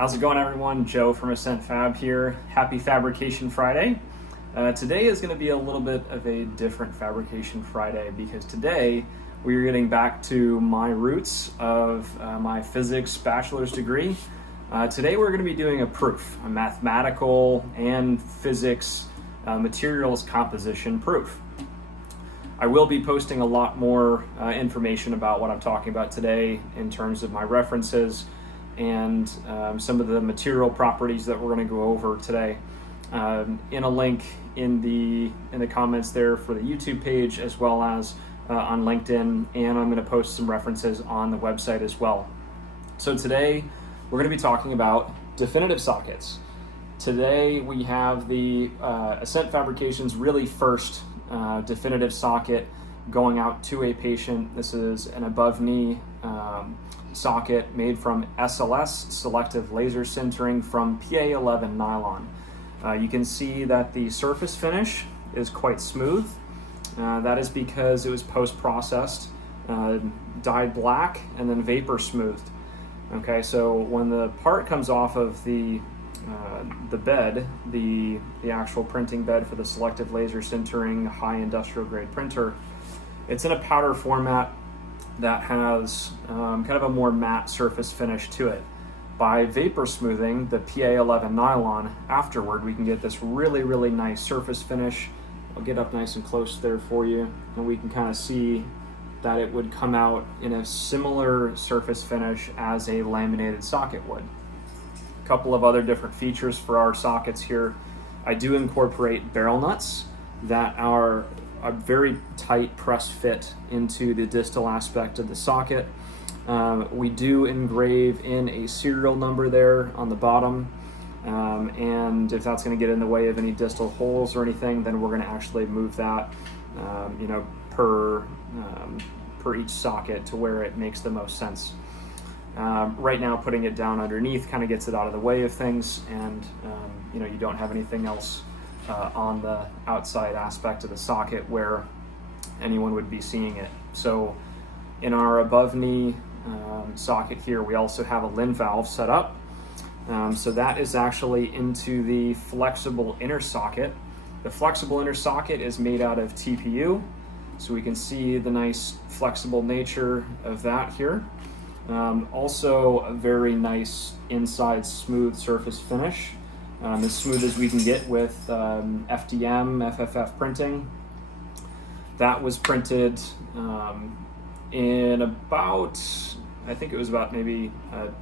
How's it going, everyone? Joe from Ascent Fab here. Happy Fabrication Friday. Today is going to be a little bit of a different Fabrication Friday because today we are getting back to my roots of my physics bachelor's degree. Today we're going to be doing a proof, a mathematical and physics materials composition proof. I will be posting a lot more information about what I'm talking about today in terms of my references and some of the material properties that we're going to go over today in a link in the comments there for the YouTube page, as well as on LinkedIn, and I'm going to post some references on the website as well. So today we're going to be talking about definitive sockets. Today we have the Ascent Fabrication's really first definitive socket going out to a patient. This is an above knee socket made from SLS, selective laser sintering, from PA11 nylon. You can see that the surface finish is quite smooth. That is because it was post-processed, dyed black, and then vapor smoothed. Okay, so when the part comes off of the bed, the actual printing bed for the selective laser sintering high industrial grade printer, it's in a powder format that has kind of a more matte surface finish to it. By vapor smoothing the PA11 nylon afterward, we can get this really, really nice surface finish. I'll get up nice and close there for you, and we can kind of see that it would come out in a similar surface finish as a laminated socket would. A couple of other different features for our sockets here. I do incorporate barrel nuts that are a very tight press fit into the distal aspect of the socket. We do engrave in a serial number there on the bottom, and if that's going to get in the way of any distal holes or anything, then we're going to actually move that per each socket to where it makes the most sense. Right now, putting it down underneath kind of gets it out of the way of things, and you don't have anything else on the outside aspect of the socket where anyone would be seeing it. So in our above knee socket here, we also have a Lin valve set up. So that is actually into the flexible inner socket. The flexible inner socket is made out of TPU, so we can see the nice flexible nature of that here. Also a very nice inside smooth surface finish, as smooth as we can get with FDM, FFF printing. That was printed in about, I think it was about maybe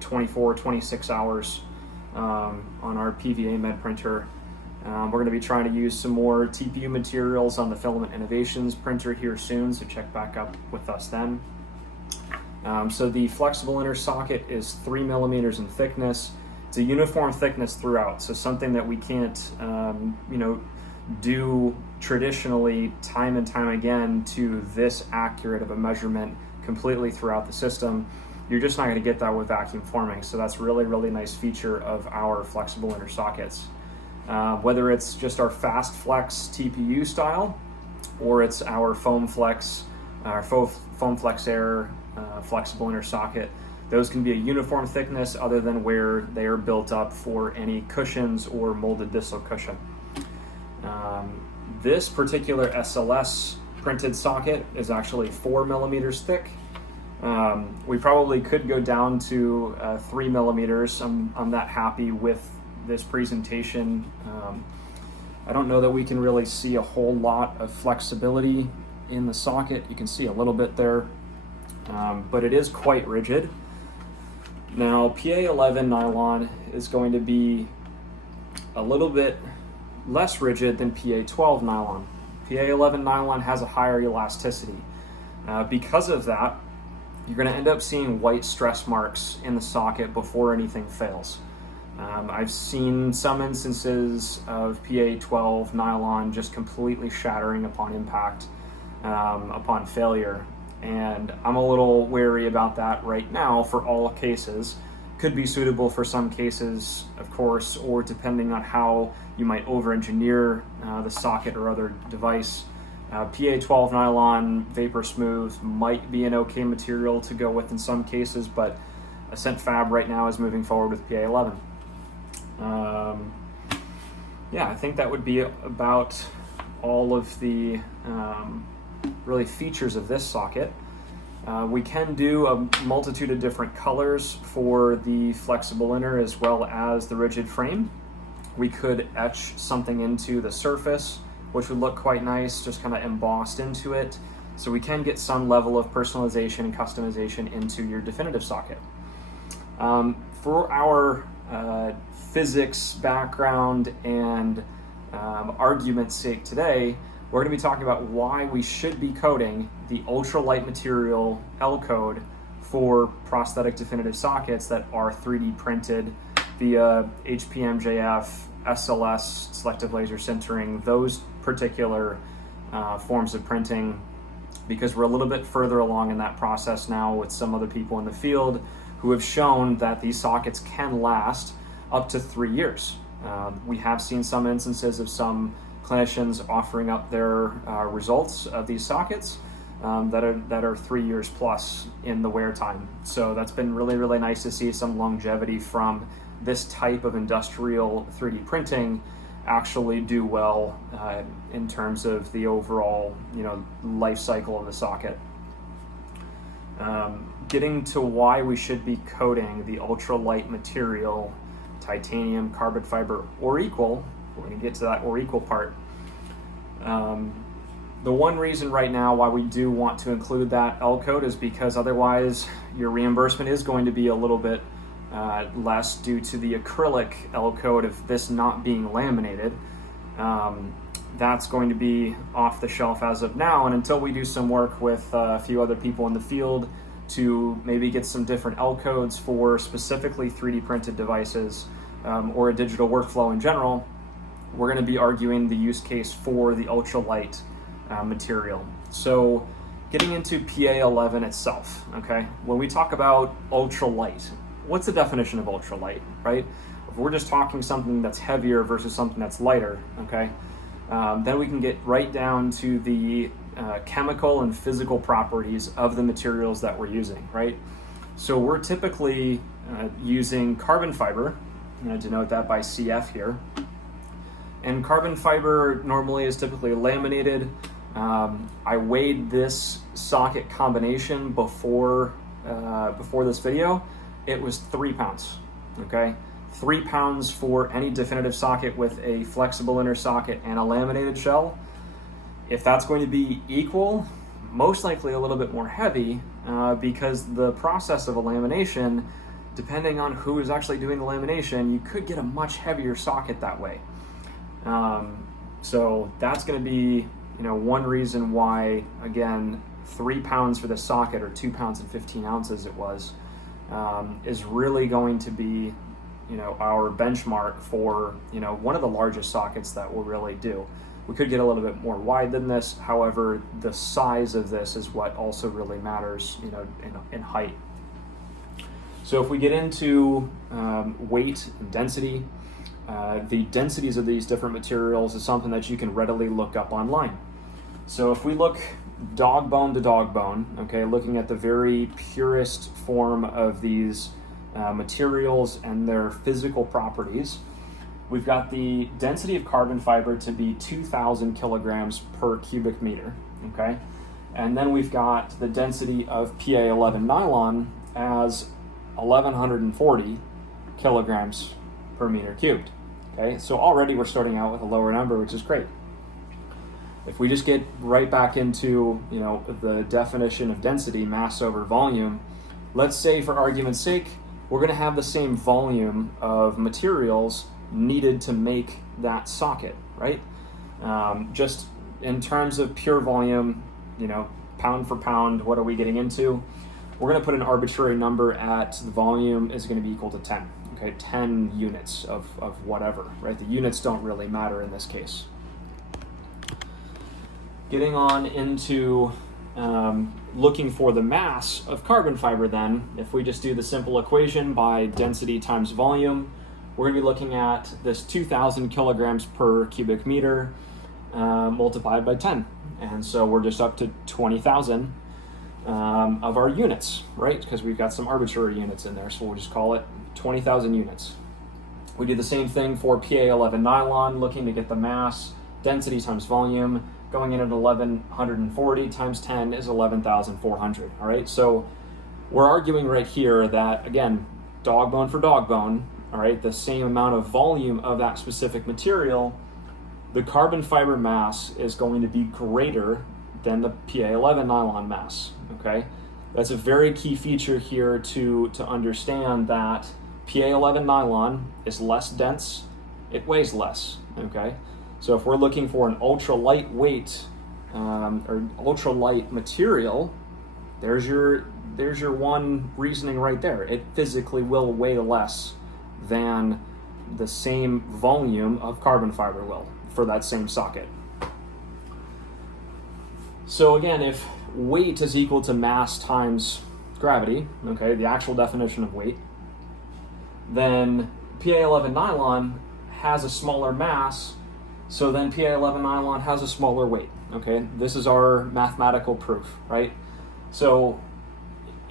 24, 26 hours on our PVA med printer. We're going to be trying to use some more TPU materials on the Filament Innovations printer here soon, so check back up with us then. So the flexible inner socket is 3 millimeters in thickness. It's a uniform thickness throughout, so something that we can't do traditionally time and time again to this accurate of a measurement completely throughout the system. You're just not going to get that with vacuum forming, so that's really, really nice feature of our flexible inner sockets. Whether it's just our Fast Flex TPU style, or it's our Foam Flex Air flexible inner socket, those can be a uniform thickness other than where they are built up for any cushions or molded distal cushion. This particular SLS printed socket is actually 4 millimeters thick. We probably could go down to 3 millimeters. I'm that happy with this presentation. I don't know that we can really see a whole lot of flexibility in the socket. You can see a little bit there, but it is quite rigid. Now, PA11 nylon is going to be a little bit less rigid than PA12 nylon. PA11 nylon has a higher elasticity. Because of that, you're going to end up seeing white stress marks in the socket before anything fails. I've seen some instances of PA12 nylon just completely shattering upon impact, upon failure. And I'm a little wary about that right now for all cases. Could be suitable for some cases, of course, or depending on how you might over-engineer the socket or other device. PA12 nylon vapor smooth might be an okay material to go with in some cases, but Ascent Fab right now is moving forward with PA11. Yeah, I think that would be about all of the really features of this socket. We can do a multitude of different colors for the flexible inner as well as the rigid frame. We could etch something into the surface, which would look quite nice, just kind of embossed into it. So we can get some level of personalization and customization into your definitive socket. For our physics background and argument's sake today, we're going to be talking about why we should be coding the ultralight material L code for prosthetic definitive sockets that are 3D printed via HPMJF, SLS, selective laser sintering, those particular forms of printing, because we're a little bit further along in that process now with some other people in the field who have shown that these sockets can last up to 3 years. We have seen some instances of some clinicians offering up their results of these sockets that are 3 years plus in the wear time. So that's been really, really nice to see some longevity from this type of industrial 3D printing actually do well in terms of the overall, life cycle of the socket. Getting to why we should be coating the ultralight material, titanium, carbon fiber, or equal. We're going to get to that or equal part. The one reason right now why we do want to include that L code is because otherwise your reimbursement is going to be a little bit less due to the acrylic L code of this not being laminated. That's going to be off the shelf as of now, and until we do some work with a few other people in the field to maybe get some different L codes for specifically 3D printed devices or a digital workflow in general, we're going to be arguing the use case for the ultralight material. So getting into PA11 itself, okay? When we talk about ultralight, what's the definition of ultralight, right? If we're just talking something that's heavier versus something that's lighter, okay? Then we can get right down to the chemical and physical properties of the materials that we're using, right? So we're typically using carbon fiber. I'm going to denote that by CF here. And carbon fiber normally is typically laminated. I weighed this socket combination before this video. It was 3 pounds, okay? 3 pounds for any definitive socket with a flexible inner socket and a laminated shell. If that's going to be equal, most likely a little bit more heavy because the process of a lamination, depending on who is actually doing the lamination, you could get a much heavier socket that way. So that's going to be, one reason why, again, 3 pounds for the socket, or 2 pounds and 15 ounces it was, is really going to be, our benchmark for, one of the largest sockets that we'll really do. We could get a little bit more wide than this. However, the size of this is what also really matters, in height. So if we get into weight and density, the densities of these different materials is something that you can readily look up online. So if we look dog bone to dog bone, okay, looking at the very purest form of these materials and their physical properties, we've got the density of carbon fiber to be 2,000 kilograms per cubic meter, okay? And then we've got the density of PA11 nylon as 1,140 kilograms per meter cubed, okay? So already we're starting out with a lower number, which is great. If we just get right back into, the definition of density, mass over volume, let's say for argument's sake, we're going to have the same volume of materials needed to make that socket, right? Just in terms of pure volume, pound for pound, what are we getting into? We're going to put an arbitrary number at the volume is going to be equal to 10, okay? 10 units of whatever, right? The units don't really matter in this case. Getting on into looking for the mass of carbon fiber then, if we just do the simple equation by density times volume, we're going to be looking at this 2,000 kilograms per cubic meter multiplied by 10. And so we're just up to 20,000. of our units, right? Because we've got some arbitrary units in there, so we'll just call it 20,000 units. We do the same thing for PA11 nylon, looking to get the mass, density times volume, going in at 1140 times 10 is 11,400, all right? So we're arguing right here that, again, dog bone for dog bone, all right, the same amount of volume of that specific material, the carbon fiber mass is going to be greater than the PA11 nylon mass, okay? That's a very key feature here to understand, that PA11 nylon is less dense, it weighs less, okay? So if we're looking for an ultra lightweight or ultra light material, there's your one reasoning right there. It physically will weigh less than the same volume of carbon fiber will for that same socket. So again, if weight is equal to mass times gravity, okay, the actual definition of weight, then PA11 nylon has a smaller mass, so then PA11 nylon has a smaller weight, okay? This is our mathematical proof, right? So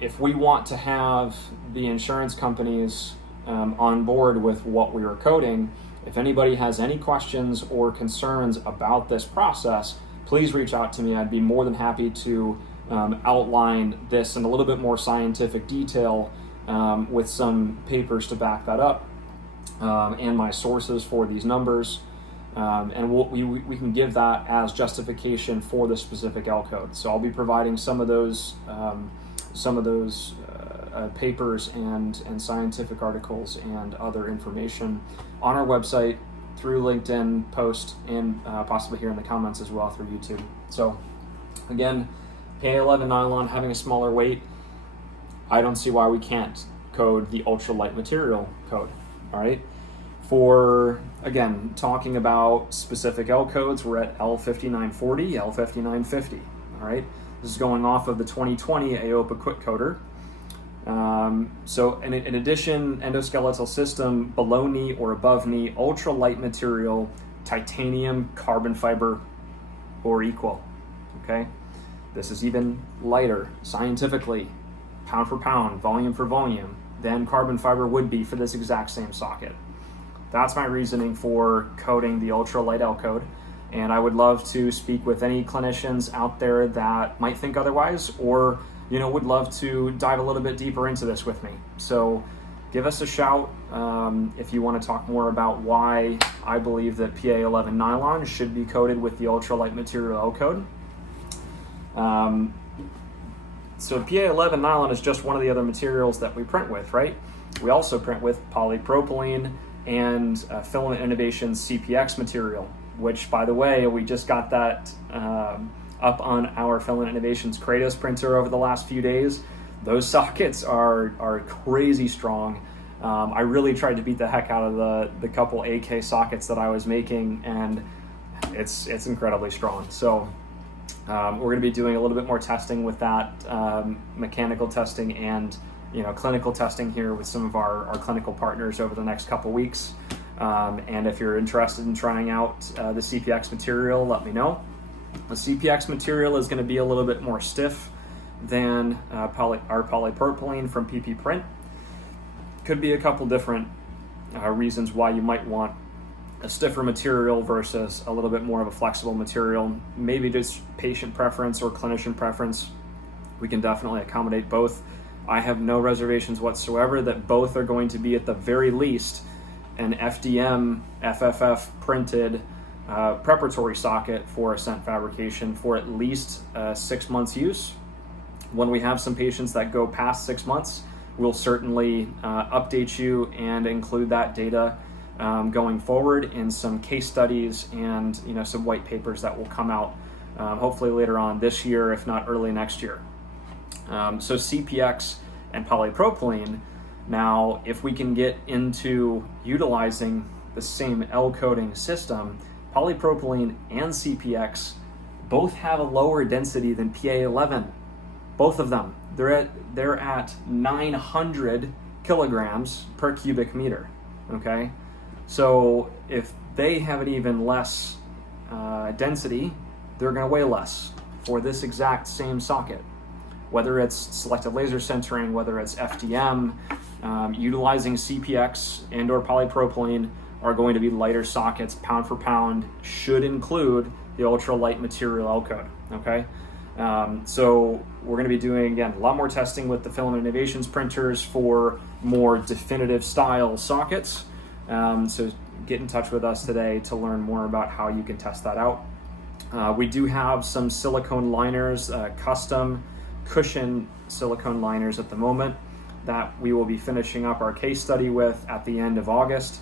if we want to have the insurance companies on board with what we are coding, if anybody has any questions or concerns about this process, please reach out to me. I'd be more than happy to outline this in a little bit more scientific detail with some papers to back that up and my sources for these numbers. And we can give that as justification for the specific L code. So I'll be providing some of those papers and scientific articles and other information on our website, through LinkedIn post, and possibly here in the comments as well through YouTube. So again, PA11 nylon having a smaller weight, I don't see why we can't code the ultralight material code, all right? For, again, talking about specific L codes, we're at L5940, L5950, all right? This is going off of the 2020 AOPA Quick Coder. So in addition, endoskeletal system, below knee or above knee, ultralight material, titanium, carbon fiber, or equal, okay? This is even lighter, scientifically, pound for pound, volume for volume, than carbon fiber would be for this exact same socket. That's my reasoning for coding the ultralight L code, and I would love to speak with any clinicians out there that might think otherwise, or would love to dive a little bit deeper into this with me. So give us a shout if you want to talk more about why I believe that PA11 nylon should be coded with the ultralight material L code. So PA11 nylon is just one of the other materials that we print with, right? We also print with polypropylene and Filament Innovations CPX material, which, by the way, we just got that up on our Filament Innovations Kratos printer over the last few days. Those sockets are crazy strong. I really tried to beat the heck out of the couple AK sockets that I was making, and it's incredibly strong. So we're going to be doing a little bit more testing with that, mechanical testing and clinical testing here with some of our clinical partners over the next couple weeks. And if you're interested in trying out the CPX material, let me know. The CPX material is going to be a little bit more stiff than our polypropylene from PP Print. Could be a couple different reasons why you might want a stiffer material versus a little bit more of a flexible material. Maybe just patient preference or clinician preference. We can definitely accommodate both. I have no reservations whatsoever that both are going to be, at the very least, an FDM FFF printed preparatory socket for Ascent fabrication for at least 6 months use. When we have some patients that go past 6 months, we'll certainly update you and include that data going forward in some case studies and some white papers that will come out hopefully later on this year, if not early next year. So CPX and polypropylene. Now, if we can get into utilizing the same L coding system, polypropylene and CPX both have a lower density than PA11. Both of them. They're at 900 kilograms per cubic meter. Okay, so if they have an even less density, they're going to weigh less for this exact same socket. whether it's selective laser sintering, whether it's FDM, utilizing CPX and or polypropylene are going to be lighter sockets. Pound for pound should include the ultralight material L code, okay? So we're going to be doing, again, a lot more testing with the Filament Innovations printers for more definitive style sockets. So get in touch with us today to learn more about how you can test that out. We do have some silicone liners, custom cushion silicone liners at the moment that we will be finishing up our case study with at the end of August.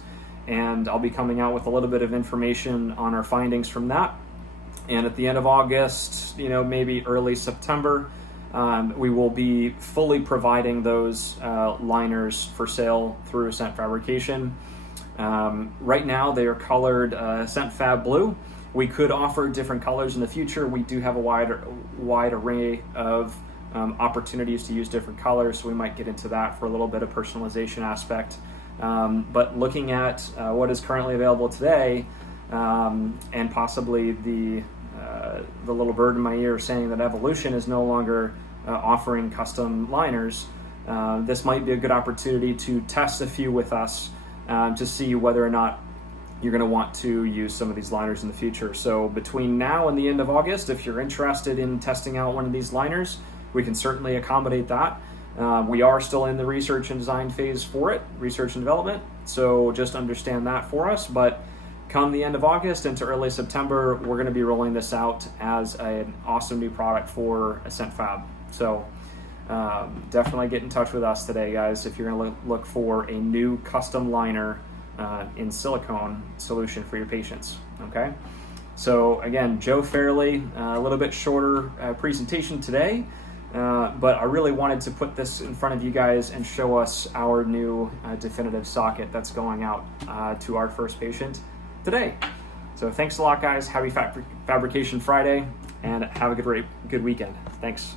And I'll be coming out with a little bit of information on our findings from that. And at the end of August, maybe early September, we will be fully providing those liners for sale through Ascent Fabrication. Right now they are colored Ascent Fab Blue. We could offer different colors in the future. We do have a wide array of opportunities to use different colors, so we might get into that for a little bit of personalization aspect. But looking at what is currently available today, and possibly the little bird in my ear saying that Evolution is no longer offering custom liners, this might be a good opportunity to test a few with us to see whether or not you're going to want to use some of these liners in the future. So between now and the end of August, if you're interested in testing out one of these liners, we can certainly accommodate that. We are still in the research and design phase for it, research and development, so just understand that for us. But come the end of August into early September, we're going to be rolling this out as an awesome new product for Ascent Fab. So definitely get in touch with us today, guys, if you're going to look for a new custom liner in silicone solution for your patients, okay? So again, Joe Fairley, a little bit shorter presentation today, but I really wanted to put this in front of you guys and show us our new definitive socket that's going out to our first patient today. So thanks a lot, guys. Happy Fabrication Friday, and have a good weekend. Thanks.